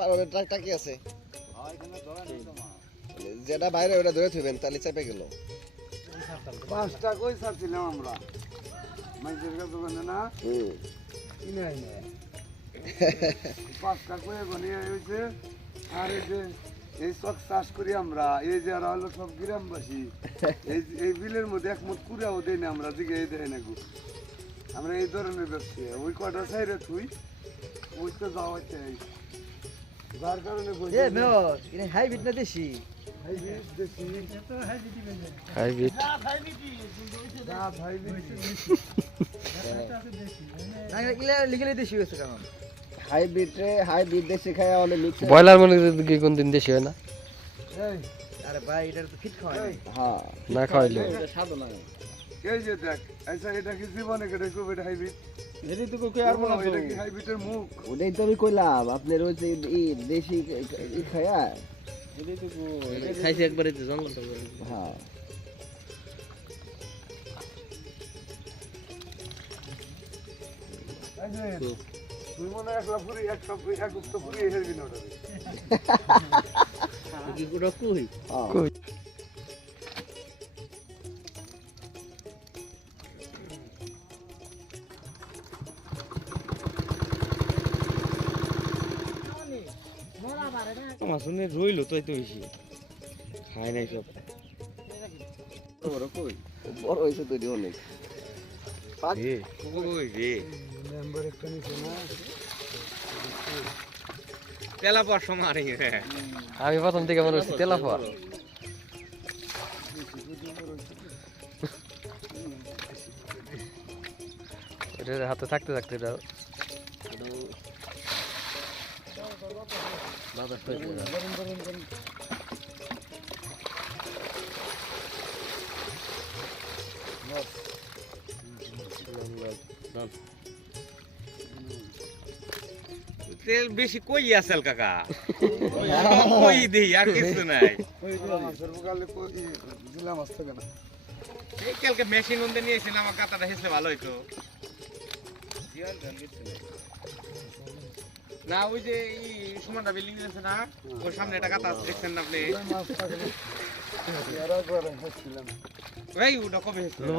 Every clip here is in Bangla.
পারবে ট্রাকটা কি আছে। যেটা বাইরে ওটা ধরে থইবেন তাহলে চেপে গেল। পাঁচটা কই ছাড়ছিলাম আমরা? মাইকের কাছে বলে না কিনে না পাঁচটা কই বানিয়ে হয়েছে আর এই যে এই সব চাষ করি আমরা। এই যে আর হলো সব গ্রামবাসী। এই এই বিলের মধ্যে একমত কুড়াও দেয় না আমরা দিকে এই দেয় না গো। আমরা এই ধরনের ব্যবসা ওই কটা সাইরে তুই ওই তো যাওয়া চাই। যার কারণে এ মেয়র এটা হাইব্রিড না দেশি? বীজ দেখি হাইব্রিড। না লিগেলি দেশি হয়েছে কারণ হাইব্রিডে হাইব্রিড দেশি খায় মিক্স ব্রয়লার মনে কি কোন দিন দেশি হয় না। আরে ভাই এটা তো ফিট খাওয়াই নাই। হ্যাঁ। না খাওয়াইলে। স্বাদ না এই যে দেখ আচ্ছা এটা কি জীবনে কেটে খুব এটা হাইব্রিড তো কে আর মনে এটা কি হাইব্রিডের মুখ? ওটাই তো আমি কইলাম আপনার ওই যে ই দেশি ই খায়া? খাইছি একবারে তো জঙ্গল হ্যাঁ। এই তুই মনে হয় একলা ফুরি একটা ফুরি- এক উক্ত ফুরি হেরবি না ওটা কই? হ্যাঁ। কই? শুনে রইল তাই তো বেশি। খাই নাই সব। বড় কই? বড় হয়েছে তো অনেক। আমি প্রথম থেকে মনে হচ্ছে তেলা পাওয়া এটা হাতে থাকতে থাকতে করা। তেল বেশি কই আসল কাকা? কই? দেই? আর কিছু নাই। ওই সর্বকালে কই জেলা মাছ থাকে না। এই কালকে মেশিন ওন্দে নিয়েছেন আমার কাতাটা হেসলে ভালো হইতো। না ওই যে এই সুমানটা বিল্ডিং আছে না ওর সামনে একটা কাতা আছে দেখছেন না আপনি? ভাই ওটা কবে হেসলো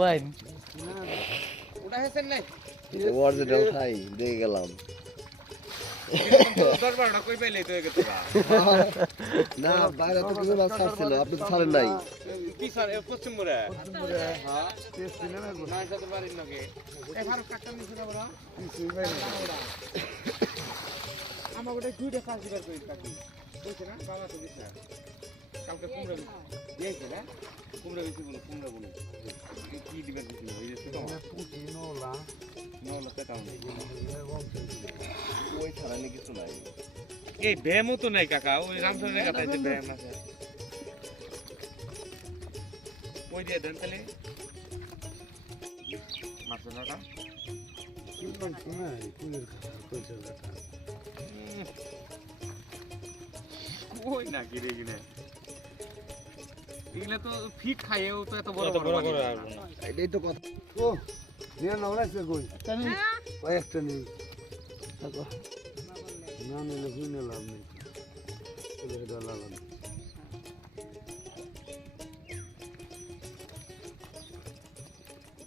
ওটা হেসেন নাই অরিজিনাল খাই দিয়ে গেলাম। না বাইরে তো কিছু মাছ ছাড়ছিল আপনি তো ছাড়েন নাই। হ্যাঁ ওটা দুইটা কাজ দিবার করি কাকি বলছে না বাবা তো দিছে কালকে কুমড়া দিয়েছে না কুমড়া বেশি বলো কুমড়া বলো কি দিবেন ওই যে তো নোলা নলা পেটা ওই ছাড়ানি কিছু নাই। এই ব্যায়ামও তো নাই কাকা ওই রামচন্দ্রের কাছে যে ব্যায়াম আছে। ওই দিয়ে দেন তাহলে? মাছের কিনে এগুলা? তো ফিট খাইয়েও তো এত বড় বড় করে বানিয়ে আসব না। এটাই তো কথা। ও নিয়ে নলাইছে কই? একটা নেই থাকো। না নিলে কিনে লাভ নেই? লাভ নেই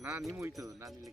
না নিমই তো না নিলে